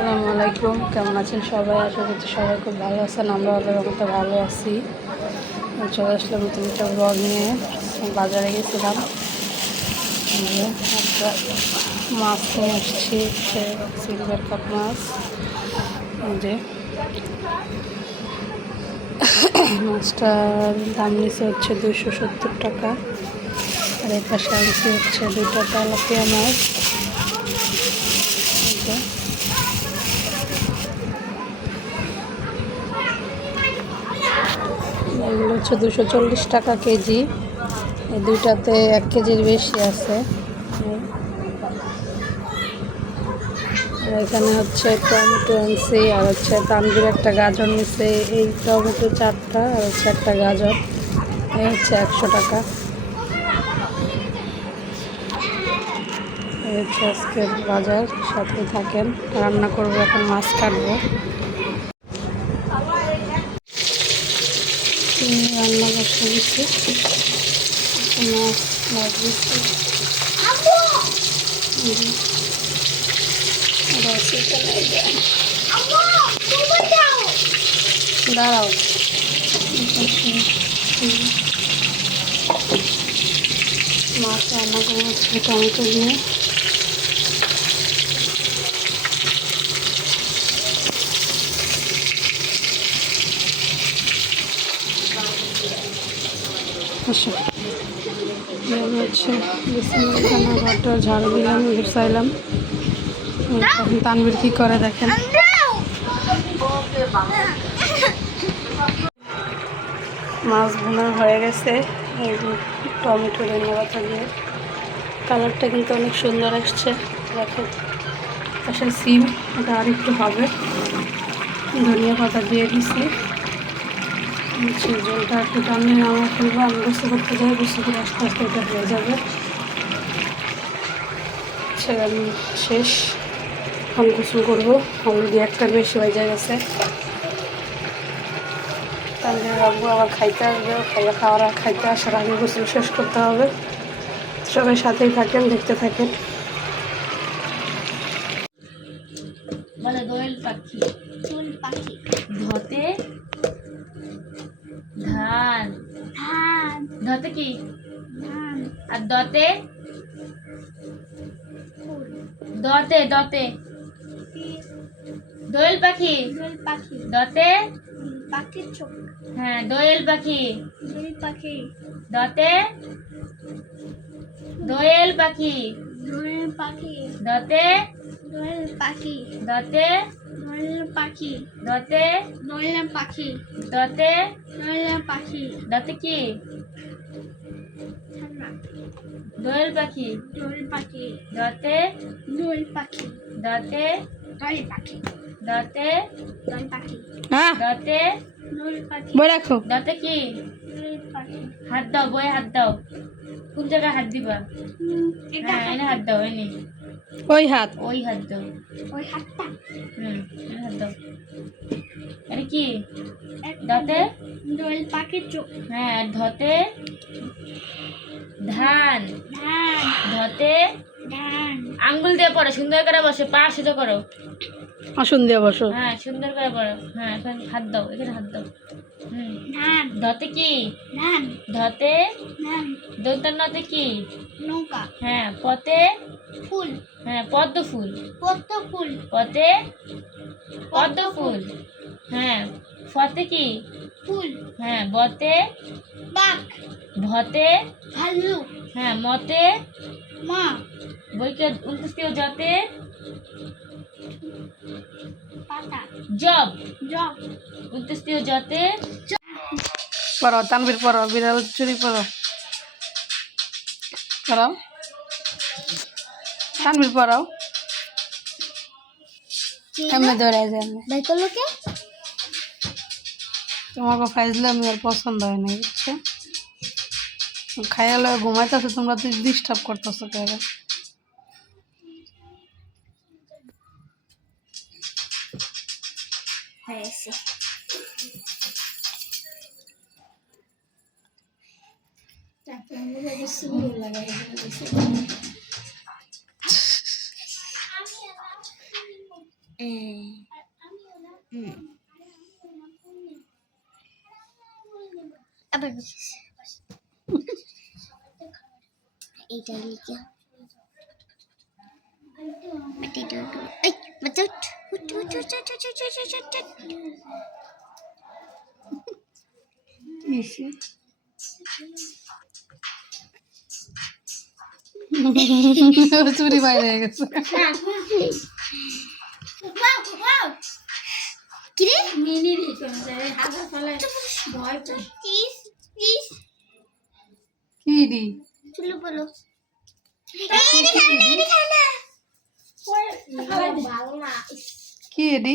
আসসালামু আলাইকুম। কেমন আছেন সবাই? আশা করছি সবাই খুব ভালো আছেন। আমরা আল্লাহর মতো ভালো আছি। চলে আসলাম নতুন একটা ব্লগ নিয়ে। বাজারে গেছিলাম। মাছ নিয়ে আসছি সিলভার কাপ মাছ। যে মাছটার দাম নিচে হচ্ছে দুশো সত্তর টাকা। আর এর পাশে আনছি হচ্ছে দুইটা তেলাপিয়া মাছ এই যে এগুলো হচ্ছে দুশো চল্লিশ টাকা কেজি। এই দুইটাতে এক কেজির বেশি আছে। এখানে হচ্ছে টমেটো আনছি, আর হচ্ছে তানবির একটা গাজর নিছে। এই টমেটো চারটা, আর হচ্ছে একটা গাজর। এই হচ্ছে একশো টাকা। এই হচ্ছে আজকে বাজার, সাথে থাকেন। রান্না করব, এখন মাছ কাটবো। রান্না করতে দিচ্ছি মাছ দিচ্ছি দাঁড়াও মাছ রান্না করে টমেটো দিয়ে আসো হচ্ছে ঘরটা ঝাড়ু দিলাম, গুছাইলাম। তানবির কী করে দেখেন? মাছ ভুনা হয়ে গেছে। টমেটো ধনিয়া পাতা দিয়ে। কালারটা কিন্তু অনেক সুন্দর আসছে। দেখেন, আসলে সিম, এটা আর একটু হবে। ধনিয়া পাতা দিয়ে দিছি। হচ্ছে জলটা একটু টানে আমার ফেলব আমি গোসল করতে যাই গোসল করে আস্তে আস্তে এটা হয়ে যাবে। ছেলে শেষ। এখন গোসল করব। অলরেডি একটা বেশি হয়ে যায় গেছে। তাহলে রাখব আবার খাইতে আসবে খাইয়া খাওয়ার খাইতে আসার আগে গোসল শেষ করতে হবে। সবাই সাথেই থাকেন, দেখতে থাকেন। বলে দোয়েল পাখি। চুল পাখি। ধতে ধতে কি? আর দতে? দতে দতে। দোয়েল পাখি? দোল পাখি। দতে? পাখির চোখ। হ্যাঁ দোয়েল পাখি। পাখি। দতে? দোয়েল পাখি। দোল পাখি। দতে? দোল পাখি। দতে? দোল পাখি। দতে? দোল পাখি। দতে? দোল পাখি। দতে কি? দোয়েল পাখি। দোল পাখি। দতে? দোল পাখি। দতে? দোল পাখি। দতে? দোল পাখি। হ্যাঁ। দতে? দোল পাখি। বই রাখো। দতে কি? হাত দাও বই হাত দাও। কোন জায়গায় হাত দিবা? এটা হ্যাঁ এনে হাত দাও এনে। ওই হাত। ওই হাত দাও। ওই হাতটা। হুম ওই হাত দাও। আরে কি? ধতে দাঁতে? দোল পাখির চোখ। হ্যাঁ ধতে ধান। ধান। ধতে ধান। আঙ্গুল দিয়ে পড়ো সুন্দর করে বসে পা সোজা করো আসুন দিয়ে বসো। হ্যাঁ সুন্দর করে পড়ো হ্যাঁ এখানে হাত দাও এখানে হাত দাও। হুম। ধান। ধতে কি? ধান। ধতে? ধান। দন্তার নতে কি? নৌকা। হ্যাঁ পতে ফুল। হ্যাঁ পদ্ম ফুল। পদ্ম ফুল। পতে পদ্ম ফুল। হ্যাঁ ফতে কি? ফুল। হ্যাঁ বতে? বাঘ। ভতে ভাল্লুক। হ্যাঁ মতে? মা। বইকে উনত্রিশটিও যতে? জব জগ উনত্রিশটিও পড়ো তানবির পড়ো বিড়াল চুরি পড়ো। পড়াও তানবির পড়াও এমনি ধরে যায় এমনি দেখো লোকে তোমাকে ফাইজলামি আর পছন্দ হয় না বুঝছ? খাইয়ালে ঘুমাইতেছে তোমরা তুই ডিস্টার্ব করতেছো কেন? হয়েছে আবার এইটাই লিখে বাটিটা এই বাচ্চা উঠ উঠ উঠ উঠ উঠ উঠ উঠ উঠ উঠ চুরি বাইরে হয়ে গেছে কিরে মিনি দিয়েছে হাজার ফলে ভয় প্লিজ প্লিজ কি দি চলো বলো এই রে কি এডি